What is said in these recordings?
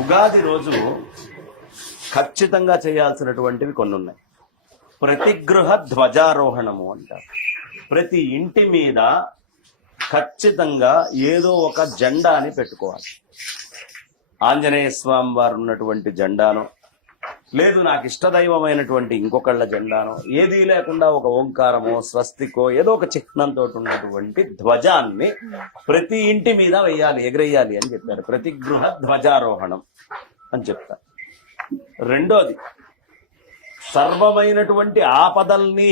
ఉగాది రోజు ఖచ్చితంగా చేయాల్సినటువంటివి కొన్ని ఉన్నాయి. ప్రతిగృహ ధ్వజారోహణము అంటారు. ప్రతి ఇంటి మీద ఖచ్చితంగా ఏదో ఒక జెండాని పెట్టుకోవాలి. ఆంజనేయ స్వామి వారు ఉన్నటువంటి జెండాను, లేదు నాకు ఇష్టదైవమైనటువంటి ఇంకొకళ్ళ జెండానో, ఏదీ లేకుండా ఒక ఓంకారమో స్వస్తికో ఏదో ఒక చిహ్నంతో ఉన్నటువంటి ధ్వజాన్ని ప్రతి ఇంటి మీద వేయాలి, ఎగరేయాలి అని చెప్పారు. ప్రతిగృహ ధ్వజారోహణం అని చెప్తారు. రెండోది, సర్వమైనటువంటి ఆపదల్ని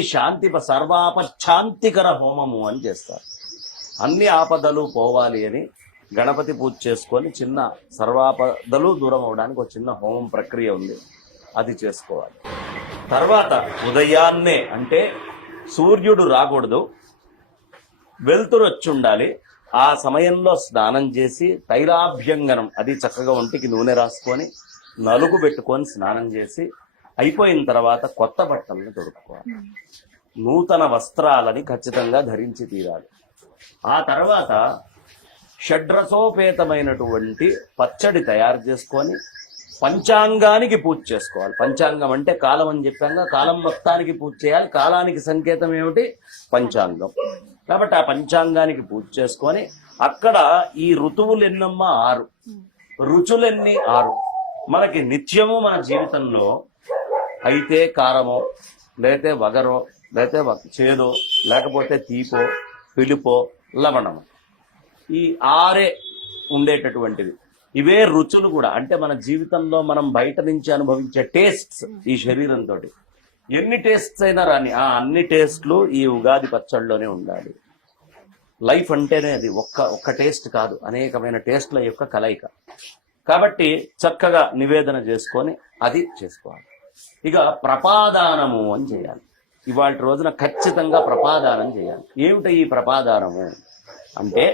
సర్వాపశాంతికర హోమము అని చేస్తారు. అన్ని ఆపదలు పోవాలి అని గణపతి పూజ చేసుకొని చిన్న సర్వాపదలు దూరం అవడానికి ఒక చిన్న హోమం ప్రక్రియ ఉంది, అది చేసుకోవాలి. తర్వాత ఉదయాన్నే, అంటే సూర్యుడు రాకూడదు, వెలుతురు వచ్చి ఉండాలి. ఆ సమయంలో స్నానం చేసి తైలాభ్యంగనం, అది చక్కగా ఒంటికి నూనె రాసుకొని నలుగు పెట్టుకొని స్నానం చేసి అయిపోయిన తర్వాత కొత్త బట్టలను తొడుక్కోవాలి. నూతన వస్త్రాలని ఖచ్చితంగా ధరించి తీరాలి. ఆ తర్వాత షడ్రసోపేతమైనటువంటి పచ్చడి తయారు చేసుకొని పంచాంగానికి పూజ చేసుకోవాలి. పంచాంగం అంటే కాలం అని చెప్పాక కాలం మొత్తానికి పూజ చేయాలి. కాలానికి సంకేతం ఏమిటి? పంచాంగం. కాబట్టి ఆ పంచాంగానికి పూజ చేసుకొని అక్కడ ఈ ఋతువులు ఎన్నమ్మా? 6. రుచులెన్ని? 6. మనకి నిత్యము మన జీవితంలో అయితే కారమో, లేతే వగరో, లేతే చేదో, లేకపోతే తీపో, పిలుపో, లవణము, ఈ 6 ఉండేటటువంటివి. ఇవే రుచులు కూడా. అంటే మన జీవితంలో మనం బయట నుంచి అనుభవించే టేస్ట్స్ ఈ శరీరంతో ఎన్ని టేస్ట్స్ అయినా రాని, ఆ అన్ని టేస్ట్లు ఈ ఉగాది పచ్చళ్ళలోనే ఉండాలి. లైఫ్ అంటేనే అది ఒక్క టేస్ట్ కాదు, అనేకమైన టేస్ట్ల యొక్క కలయిక. కాబట్టి చక్కగా నివేదన చేసుకొని అది చేసుకోవాలి. ఇక ప్రపాదానము అని చేయాలి. ఇవాళ రోజున ఖచ్చితంగా ప్రపాదానం చేయాలి. ఏమిటి ఈ ప్రపాదానము అంటే,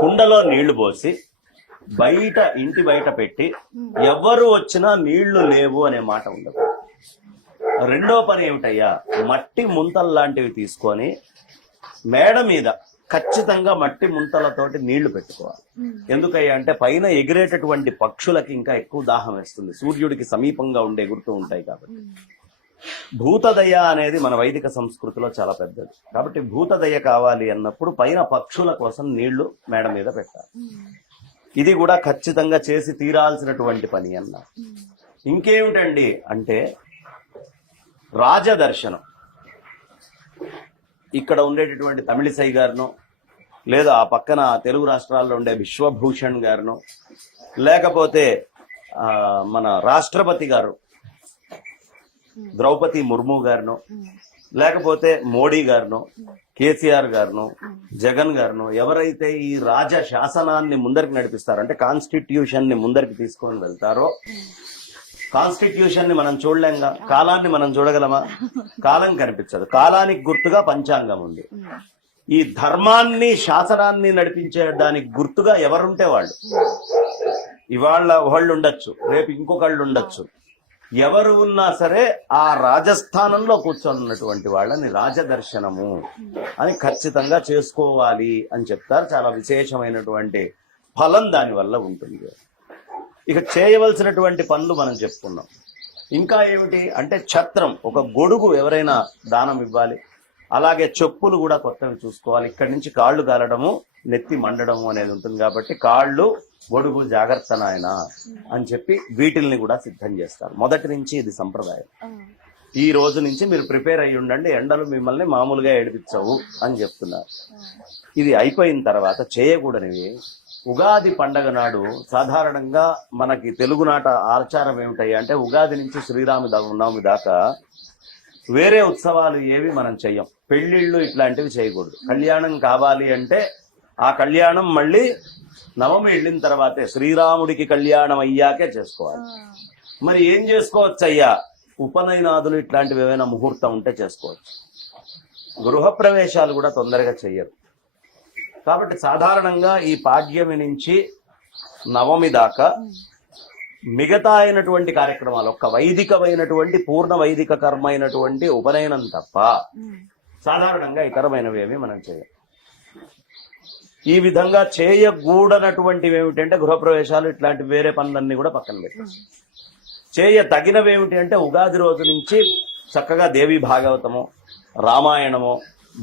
కుండలో నీళ్లు పోసి ఇంటి బయట పెట్టి ఎవరు వచ్చినా నీళ్లు లేవు అనే మాట ఉండదు. రెండో పని ఏమిటయ్యా, మట్టి ముంతల్లాంటివి తీసుకొని మేడ మీద ఖచ్చితంగా మట్టి ముంతలతోటి నీళ్లు పెట్టుకోవాలి. ఎందుకయ్యా అంటే పైన ఎగిరేటటువంటి పక్షులకి ఇంకా ఎక్కువ దాహం వేస్తుంది, సూర్యుడికి సమీపంగా ఉండే ఎగురుతూ ఉంటాయి కాబట్టి. భూతదయ అనేది మన వైదిక సంస్కృతిలో చాలా పెద్దది. కాబట్టి భూతదయ కావాలి అన్నప్పుడు పైన పక్షుల కోసం నీళ్లు మేడ మీద పెట్టాలి. ఇది కూడా ఖచ్చితంగా చేసి తీరాల్సినటువంటి పని అన్నారు. ఇంకేమిటండి అంటే రాజదర్శనం. ఇక్కడ ఉండేటటువంటి తమిళిసై గారినో, లేదా ఆ పక్కన తెలుగు రాష్ట్రాల్లో ఉండే విశ్వభూషణ్ గారినో, లేకపోతే మన రాష్ట్రపతి గారు ద్రౌపది ముర్ము గారినో, లేకపోతే మోడీ గారినో, కేసీఆర్ గారినో, జగన్ గారినో, ఎవరైతే ఈ రాజ శాసనాన్ని ముందరికి నడిపిస్తారో, అంటే కాన్స్టిట్యూషన్ ని ముందరికి తీసుకొని వెళ్తారో, కాన్స్టిట్యూషన్ ని మనం చూడలేంగా, కాలాన్ని మనం చూడగలమా? కాలం కనిపించదు. కాలానికి గుర్తుగా పంచాంగం ఉంది. ఈ ధర్మాన్ని శాసనాన్ని నడిపించేయడానికి గుర్తుగా ఎవరుంటే వాళ్ళు. ఇవాళ వాళ్ళు ఉండొచ్చు, రేపు ఇంకొకళ్ళు ఉండొచ్చు. ఎవరు ఉన్నా సరే ఆ రాజస్థానంలో కూర్చొన్నటువంటి వాళ్ళని రాజదర్శనము అని ఖచ్చితంగా చేసుకోవాలి అని చెప్తారు. చాలా విశేషమైనటువంటి ఫలం దానివల్ల ఉంటుంది. ఇక చేయవలసినటువంటి పనులు మనం చెప్పుకున్నాం. ఇంకా ఏమిటి అంటే ఛత్రం, ఒక గొడుగు ఎవరైనా దానం ఇవ్వాలి. అలాగే చెప్పులు కూడా కొత్తవి చూసుకోవాలి. ఇక్కడి నుంచి కాళ్ళు కాలడము, నెత్తి మండడము అనేది ఉంటుంది కాబట్టి కాళ్ళు, గొడుగు జాగ్రత్త నాయన అని చెప్పి వీటిల్ని కూడా సిద్ధం చేస్తారు. మొదటి నుంచి ఇది సంప్రదాయం. ఈ రోజు నుంచి మీరు ప్రిపేర్ అయ్యి ఉండండి, ఎండలు మిమ్మల్ని మామూలుగా ఏడిపించవు అని చెప్తున్నారు. ఇది అయిపోయిన తర్వాత చేయకూడనివి. ఉగాది పండగ నాడు సాధారణంగా మనకి తెలుగునాట ఆచారం ఏమిటయ్యా అంటే, ఉగాది నుంచి శ్రీరామనవమి దాకా వేరే ఉత్సవాలు ఏవి మనం చెయ్యం. పెళ్లిళ్ళు ఇట్లాంటివి చేయకూడదు. కళ్యాణం కావాలి అంటే ఆ కళ్యాణం మళ్ళీ నవమి వెళ్ళిన తర్వాతే, శ్రీరాముడికి కళ్యాణం అయ్యాకే చేసుకోవాలి. మరి ఏం చేసుకోవచ్చు అయ్యా? ఉపనయనాదులు ఇట్లాంటివి ఏమైనా ముహూర్తం ఉంటే చేసుకోవచ్చు. గృహప్రవేశాలు కూడా తొందరగా చెయ్యరు. కాబట్టి సాధారణంగా ఈ పాడ్యమి నుంచి నవమి దాకా మిగతా అయినటువంటి కార్యక్రమాలు, ఒక్క వైదికమైనటువంటి పూర్ణ వైదిక కర్మ అయినటువంటి ఉపనయనం తప్ప సాధారణంగా ఇతరమైనవి ఏమి మనం చేయం. ఈ విధంగా చేయకూడనటువంటివి ఏమిటంటే గృహప్రవేశాలు ఇట్లాంటి వేరే పనులన్నీ కూడా పక్కన పెట్టచ్చు. తగినవి ఏమిటి అంటే ఉగాది రోజు నుంచి చక్కగా దేవి భాగవతము, రామాయణము,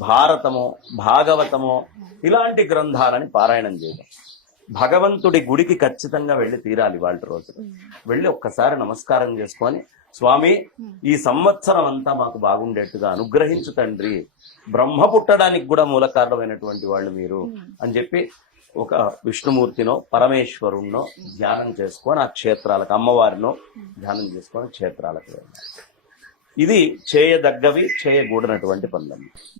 భారతము, భాగవతము ఇలాంటి గ్రంథాలని పారాయణం చేయడం. భగవంతుడి గుడికి ఖచ్చితంగా వెళ్ళి తీరాలి. వాళ్ళ రోజు వెళ్ళి ఒక్కసారి నమస్కారం చేసుకొని, స్వామి ఈ సంవత్సరం అంతా మాకు బాగుండేట్టుగా అనుగ్రహించు తండ్రి, బ్రహ్మ పుట్టడానికి కూడా మూల కారణమైనటువంటి వాళ్ళు మీరు అని చెప్పి ఒక విష్ణుమూర్తినో పరమేశ్వరుణ్ణో ధ్యానం చేసుకొని ఆ క్షేత్రాలకు, అమ్మవారినో ధ్యానం చేసుకొని క్షేత్రాలకు వెళ్ళాలి. ఇది చేయదగ్గవి, చేయకూడనటువంటి పనులు.